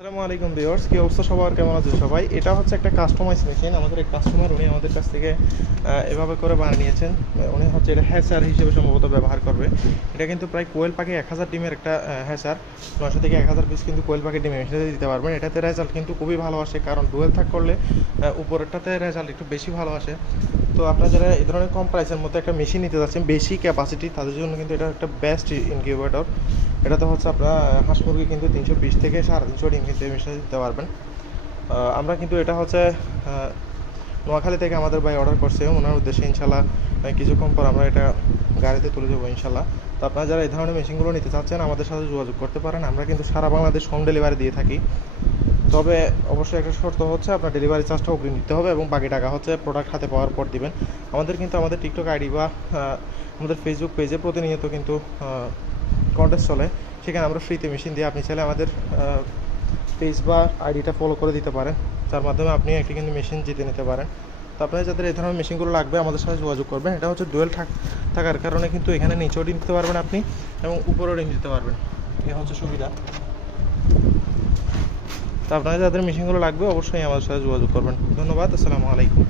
আসসালামু আলাইকুম ভিউয়ার্স, কি অবস্থা সবার, কেমন আছে সবাই? এটা হচ্ছে একটা কাস্টমাইজ মেশিন। আমাদের এক কাস্টমার উনি আমাদের কাছ থেকে এভাবে করে বানিয়েছেন। উনি হচ্ছে এটা হ্যাচার হিসেবে সম্ভবত ব্যবহার করবে। এটা কিন্তু প্রায় কোয়েল পাখি 1000 ডিমের একটা হ্যাচার। 900 থেকে 1000 পিস কিন্তু কোয়েল পাখি ডিম এটাতে দিতে পারবেন। এটাতে রেজাল্ট কিন্তু খুবই ভালো আসে, কারণ ডুয়েল থাক করলে উপরেরটাতে রেজাল্ট একটু বেশি ভালো আসে। তো আপনারা যারা এই ধরনের কম প্রাইসের মধ্যে একটা মেশিন নিতে যাচ্ছেন বেশি ক্যাপাসিটি, তাদের জন্য কিন্তু এটা একটা বেস্ট ইনকিউবেটর। এটাতে হচ্ছে আপনার হাঁস মুরগি কিন্তু 320 থেকে 350 ডিম কিন্তু এই মেশিনে দিতে পারবেন। আমরা কিন্তু এটা হচ্ছে নোয়াখালী থেকে আমাদের ভাই অর্ডার করছে, ওনার উদ্দেশ্যে ইনশাল্লাহ কিছুক্ষণ পর আমরা এটা গাড়িতে তুলে দেবো ইনশাল্লাহ। তো আপনারা যারা এই ধরনের মেশিনগুলো নিতে চাচ্ছেন আমাদের সাথে যোগাযোগ করতে পারেন। আমরা কিন্তু সারা বাংলাদেশ হোম ডেলিভারি দিয়ে থাকি। তবে অবশ্যই একটা শর্ত হচ্ছে আপনার ডেলিভারি চার্জটা অগ্রিম দিতে হবে এবং বাকি টাকা হচ্ছে প্রোডাক্ট হাতে পাওয়ার পর দিবেন। আমাদের টিকটক আইডি বা আমাদের ফেসবুক পেজে প্রতিনিয়ত কিন্তু কন্টেস্ট চলে, সেখানে আমরা ফ্রিতে মেশিন দিই। আপনি চাইলে আমাদের পেজ বা আইডিটা ফলো করে দিতে পারেন, যার মাধ্যমে আপনি একটি কিন্তু মেশিন জিতে নিতে পারেন। তো আপনাদের যাদের এই ধরনের মেশিনগুলো লাগবে আমাদের সাথে যোগাযোগ করবেন। এটা হচ্ছে ডুয়েল থাকার কারণে কিন্তু এখানে নিচেও ডিম দিতে পারবেন আপনি এবং উপরেও ডিম দিতে পারবেন, এই হচ্ছে সুবিধা। তো আপনাদের যাদের মেশিনগুলো লাগবে অবশ্যই আমাদের সাথে যোগাযোগ করবেন। ধন্যবাদ, আসসালামু আলাইকুম।